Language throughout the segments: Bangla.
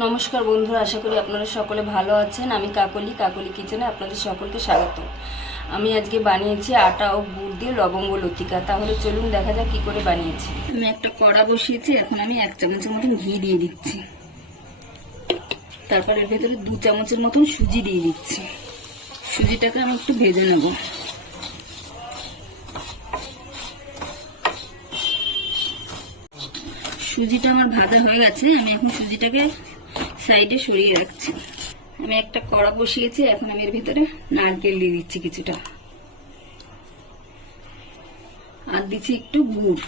নমস্কার বন্ধুরা, আশা করি আপনারা সকলে ভালো আছেন। আমি কাকলি কাকলি কিচেনে আপনাদের সকলকে স্বাগত। আমি আজকে বানিয়েছি আটা ও গুড় দিয়ে লবঙ্গ লতিকা। তাহলে চলুন দেখা যাক কী করে বানিয়েছি। আমি একটা কড়া বসিয়েছি, এখন আমি এক চামচের মতন ঘি দিয়ে দিচ্ছি। তারপর এর ভেতরে দু চামচের মতন সুজি দিয়ে দিচ্ছি। সুজিটাকে আমি একটু ভেজে নেব। সুজিটা আমার ভাজা হয়ে গেছে, আমি এখন সুজিটাকে সাইডে সরিয়ে রাখছি। আমি একটা কড়া বসিয়েছি, এখন আমি এর ভিতরে নারকেল দিয়ে দিচ্ছি কিছুটা। আর দিচ্ছি একটু গুড়।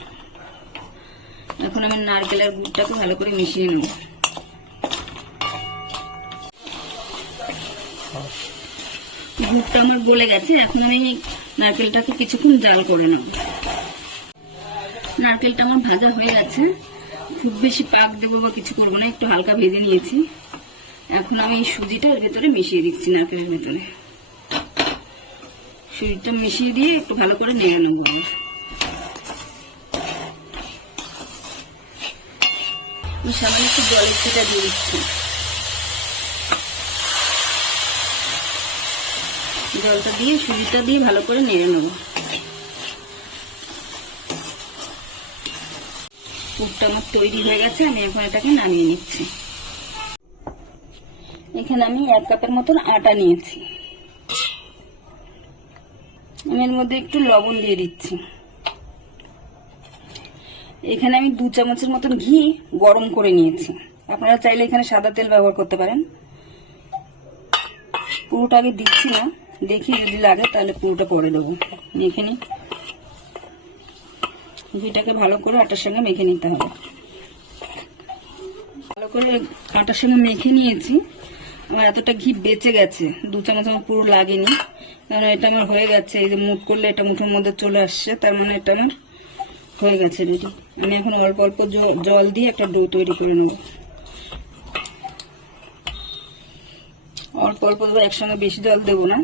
এখন আমি নারকেলের গুড়টাকে ভালো করে মিশিয়ে নেব। গুড়টা আমার গলে গেছে, এখন আমি নারকেলটাকে কিছুক্ষণ জাল করে নেব। নারকেলটা আমার ভাজা হয়ে গেছে। খুব বেশি পাক দেবো বা কিছু করব না, একটু হালকা ভেজে নিয়েছি। এখন আমি এই সুজিটা ভেতরে মিশিয়ে দিচ্ছি নারকেলের ভেতরে। সুজিটা মিশিয়ে দিয়ে একটু ভালো করে নেড়ে নেব সামান্য একটু জলের ছিটা দিয়ে দিচ্ছি। জলটা দিয়ে সুজিটা দিয়ে ভালো করে নেড়ে নেব। পুরটা আমার তৈরি হয়ে গেছে, আমি এখন এটাকে নামিয়ে নিচ্ছি। এখানে আমি এক কাপের মতন আটা নিয়েছি। আমি এর মধ্যে একটু লবণ দিয়ে দিচ্ছি। এখানে আমি দু চামচের মতন ঘি গরম করে নিয়েছি। আপনারা চাইলে এখানে সাদা তেল ব্যবহার করতে পারেন। পুরোটা আগে দিচ্ছি না, দেখি যদি লাগে তাহলে পুরোটা পরে দেবো। দেখে নিই। ঘিটাকে ভালো করে আটার সঙ্গে মেখে নিতে হবে। ভালো করে আটার সঙ্গে মেখে নিয়েছি। আমার এতটা ঘি বেঁচে গেছে। দু চামচ আমার পুরো লাগেনি। কারণ এটা আমার হয়ে গেছে। এই যে মুখ করলে এটা মুখের মধ্যে চলে আসছে। তার মানে এটা আমার হয়ে গেছে রেডি আমি এখন অল্প অল্প জল দিয়ে একটা ডো তৈরি করে নেব। অল্প অল্প একসঙ্গে বেশি জল দেবো না।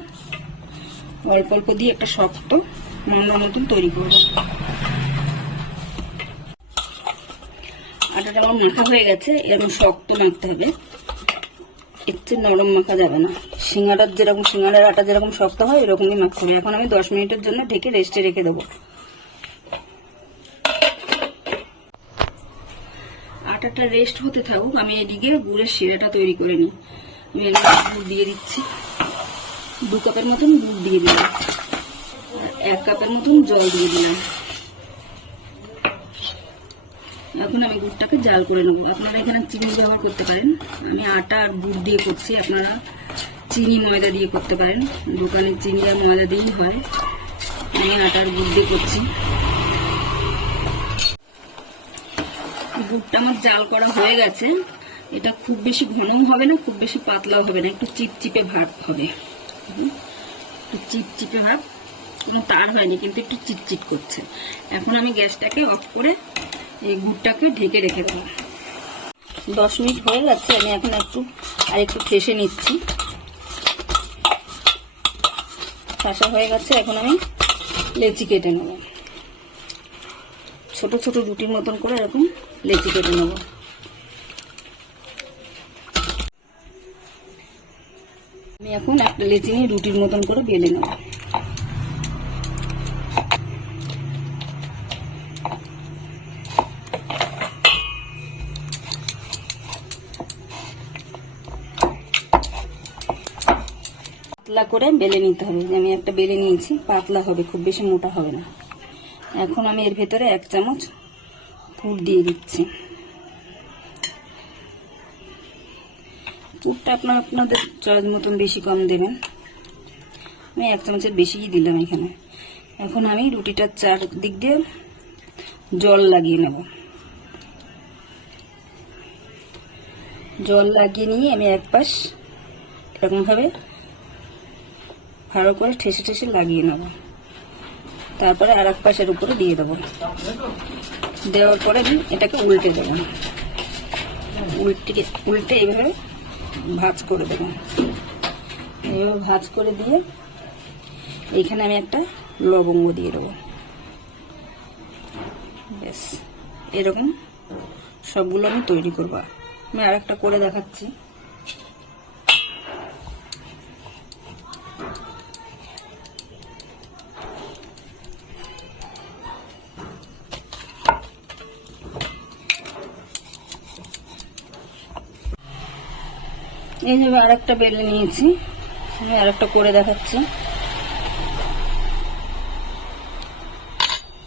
অল্প অল্প দিয়ে একটা শক্ত মন্ডার মতন তৈরি করব আটাটা আমার মাখা হয়ে গেছে, এরকম শক্ত মাখতে হবে। একটু নরম মাখা যাবে না। সিঙ্গাড়ার যেরকম সিঙ্গাড়ার আটা যেরকম শক্ত হয়, এরকমই মাখতে হবে। এখন আমি দশ মিনিটের জন্য ঢেকে রেস্টে রেখে দেবো। আটাটা রেস্ট হতে থাকুক, আমি এদিকে গুড়ের শিরাটা তৈরি করে নিই। আমি এর দিয়ে দিচ্ছি। দু কাপের মতন গুড় দিয়ে দিলাম। এক কাপের মতন জল দিয়ে দিলাম। এখন আমি গুড়টাকে জাল করে নেব। আপনারা এখানে চিনি ব্যবহার করতে পারেন। আমি আটা আর গুড় দিয়ে করছি, আপনারা চিনি, ময়দা দিয়ে করতে পারেন। দোকানে চিনি আর ময়দা দিয়েই হয়। আমি আটা আর গুড় দিয়ে করছি। গুড়টা আমার জাল করা হয়ে গেছে। এটা খুব বেশি ঘনও হবে না, খুব বেশি পাতলাও হবে না, একটু চিপচিপে ভাব হবে। একটু চিপচিপে ভাব। তার হয়নি, কিন্তু একটু চিটচিট করছে। এখন আমি গ্যাসটাকে অফ করে এই গুড়টাকে ঢেকে রেখে দেবো দশ মিনিট হয়ে গেছে, আমি এখন একটু, আর একটু ঠেসে নিচ্ছি। ঠাসা হয়ে গেছে, এখন আমি লেচি কেটে নেব। ছোট ছোট রুটির মতন করে এরকম লেচি কেটে নেব। আমি এখন একটা লেচি নিয়ে রুটির মতন করে বেলে নেব। পাতলা করে বেলে নিতে হবে। যে আমি একটা বেলে নিয়েছি, পাতলা হবে, খুব বেশি মোটা হবে না। এখন আমি এর ভেতরে এক চামচ পুর দিয়ে দিচ্ছি। পুরটা আপনার আপনাদের চয়েস মতন বেশি কম দেবেন। আমি এক চামচের বেশিই দিলাম এখানে। এখন আমি রুটিটার চারদিক দিয়ে জল লাগিয়ে নেব। জল লাগিয়ে নিয়ে আমি এক পাশ এরকমভাবে ভালো করে ঠেসে ঠেসে লাগিয়ে নেব। তারপরে আর এক পাশের উপরে দিয়ে দেবো। দেওয়ার পরে আমি এটাকে উল্টে দেবো। উল্টে উল্টে এইভাবে ভাজ করে দেবো। এইভাবে ভাজ করে দিয়ে এইখানে আমি একটা লবঙ্গ দিয়ে দেবো। ব্যাস, এরকম সবগুলো আমি তৈরি করব। আমি আর একটা করে দেখাচ্ছি। এই যে আর একটা বেলে নিয়েছি। আমি আর একটা করে দেখাচ্ছি।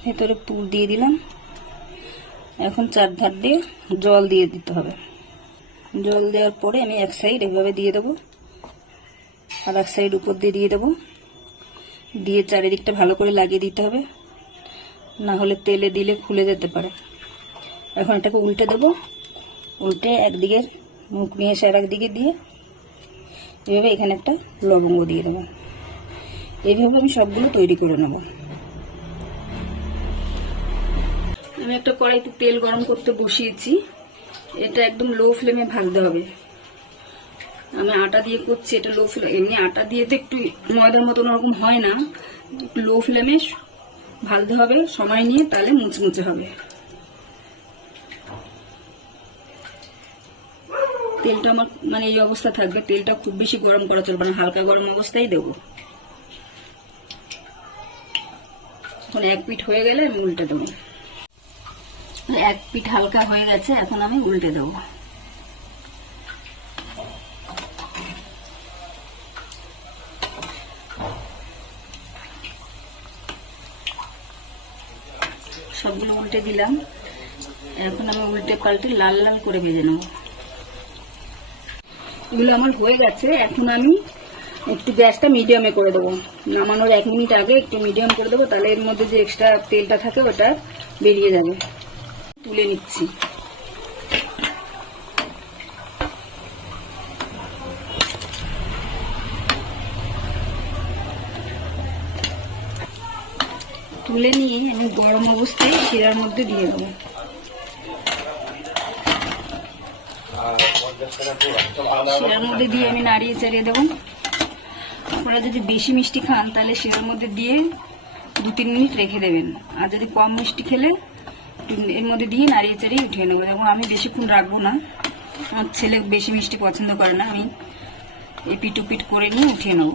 ভেতরে পুর দিয়ে দিলাম। এখন চার ধার দিয়ে জল দিয়ে দিতে হবে। জল দেওয়ার পরে আমি এক সাইড এভাবে দিয়ে দেবো। আর এক সাইড উপর দিয়ে দিয়ে দেবো। দিয়ে চারিদিকটা ভালো করে লাগিয়ে দিতে হবে। না হলে তেলে দিলে খুলে যেতে পারে। এখন এটাকে উল্টে দেবো। উল্টে একদিকে মুখ নিয়ে এসে আর একদিকে দিয়ে এভাবে এখানে একটা লবঙ্গ দিয়ে দেবো। এইভাবে আমি সবগুলো তৈরি করে নেব। আমি একটা কড়াইতে তেল গরম করতে বসিয়েছি। এটা একদম লো ফ্লেমে ভাজতে হবে। আমি আটা দিয়ে করছি, এটা লো ফ্লেম এমনি আটা দিয়ে তো একটু ময়দার মতন ওরকম হয় না। লো ফ্লেমে ভাজতে হবে, সময় নিয়ে তাহলে মুচমুচে হবে। তেলটা আমার মানে এই অবস্থা থাকবে, তেলটা খুব বেশি গরম করা চলবে না, হালকা গরম অবস্থায় দেবো। এখন এক পিঠ হয়ে গেলে আমি উল্টে দেবো। এক পিঠ হালকা হয়ে গেছে, এখন আমি উল্টে দেবো। সবগুলো উল্টে দিলাম। এখন আমি উল্টে পাল্টে লাল লাল করে ভেজে নেব। এগুলো আমার হয়ে গেছে, এখন আমি একটু গ্যাসটা মিডিয়ামে করে দেবো। নামানোর এক মিনিট আগে একটু মিডিয়াম করে দেবো, তাহলে এর মধ্যে যে এক্সট্রা তেলটা থাকে ওটা বেরিয়ে যাবে। তুলে নিচ্ছি। তুলে নিয়ে আমি গরম অবস্থায় শিরার মধ্যে দিয়ে দেবো। শিরার মধ্যে দিয়ে আমি নাড়িয়ে চাড়িয়ে দেবো। আপনারা যদি বেশি মিষ্টি খান, তাহলে শিরার মধ্যে দিয়ে দু তিন মিনিট রেখে দেবেন। আর যদি কম মিষ্টি খেলে এর মধ্যে দিয়ে নাড়িয়ে চাড়িয়ে উঠিয়ে নেব। এবং আমি বেশিক্ষণ রাখব না। আমার ছেলে বেশি মিষ্টি পছন্দ করে না। আমি এপিট পিট করে নিয়ে উঠিয়ে নেব।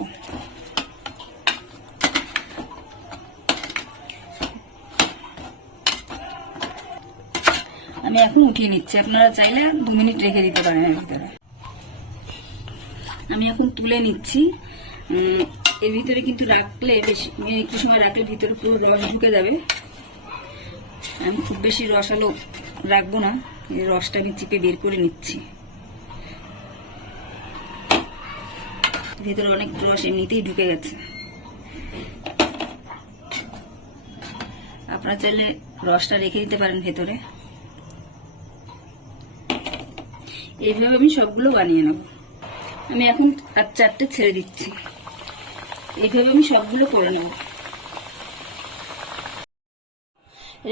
আমি এখন উঠিয়ে নিচ্ছি। আপনারা চাইলে দু মিনিট রেখে দিতে পারেন এর ভিতরে। আমি এখন তুলে নিচ্ছি। এর ভিতরে কিন্তু রাখলে বেশি মানে একটু সময় রাখলে ভিতরে পুরো রস ঢুকে যাবে। আমি খুব বেশি রসালো রাখব না। এই রসটা আমি চিপে বের করে নিচ্ছি। ভেতরে অনেক রস এমনিতেই ঢুকে গেছে। আপনারা চাইলে রসটা রেখে দিতে পারেন ভেতরে। এইভাবে আমি সবগুলো বানিয়ে নেব। আমি এখন আর চারটে ছেড়ে দিচ্ছি। এইভাবে আমি সবগুলো করে নেব।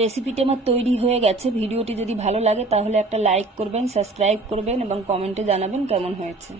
রেসিপিটি আমার তৈরি হয়ে গেছে। ভিডিওটি যদি ভালো লাগে তাহলে একটা লাইক করবেন, সাবস্ক্রাইব করবেন এবং কমেন্টে জানাবেন কেমন হয়েছে।